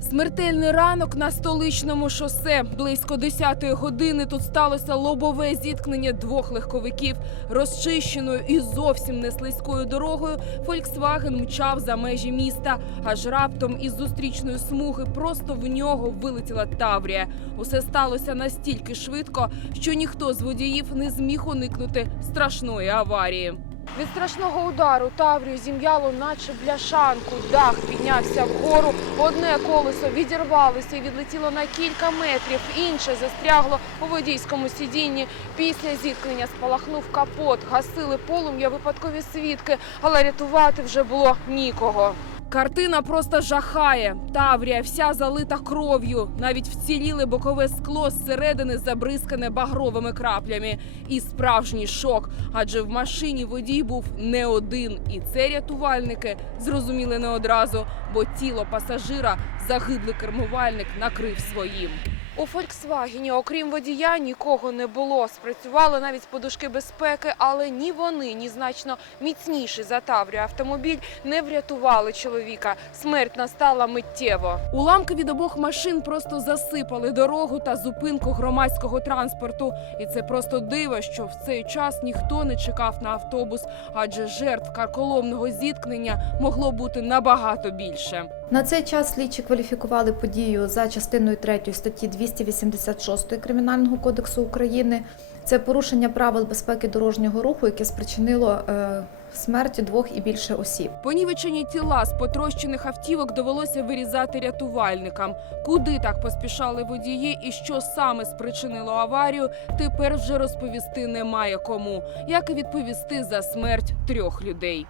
Смертельний ранок на столичному шосе. Близько 10-ї години тут сталося лобове зіткнення двох легковиків. Розчищеною і зовсім не слизькою дорогою Фольксваген мчав за межі міста. Аж раптом із зустрічної смуги просто в нього вилетіла Таврія. Усе сталося настільки швидко, що ніхто з водіїв не зміг уникнути страшної аварії. Від страшного удару Таврію зім'яло, наче бляшанку. Дах піднявся вгору. Одне колесо відірвалося і відлетіло на кілька метрів. Інше застрягло у водійському сидінні. Після зіткнення спалахнув капот. Гасили полум'я випадкові свідки, але рятувати вже було нікого. Картина просто жахає. Таврія вся залита кров'ю. Навіть вціліле бокове скло зсередини забризкане багровими краплями. І справжній шок, адже в машині водій був не один. І це рятувальники зрозуміли не одразу, бо тіло пасажира загиблий кермувальник накрив своїм. У Фольксвагені, окрім водія, нікого не було. Спрацювали навіть подушки безпеки, але ні вони, ні значно міцніший за Таврію автомобіль не врятували чоловіка. Смерть настала миттєво. Уламки від обох машин просто засипали дорогу та зупинку громадського транспорту. І це просто диво, що в цей час ніхто не чекав на автобус, адже жертв карколомного зіткнення могло бути набагато більше. На цей час слідчі кваліфікували подію за частиною 3 статті 286 Кримінального кодексу України. Це порушення правил безпеки дорожнього руху, яке спричинило е, смерть двох і більше осіб. Понівечені тіла з потрощених автівок довелося вирізати рятувальникам. Куди так поспішали водії і що саме спричинило аварію, тепер вже розповісти немає кому. Як і відповісти за смерть трьох людей.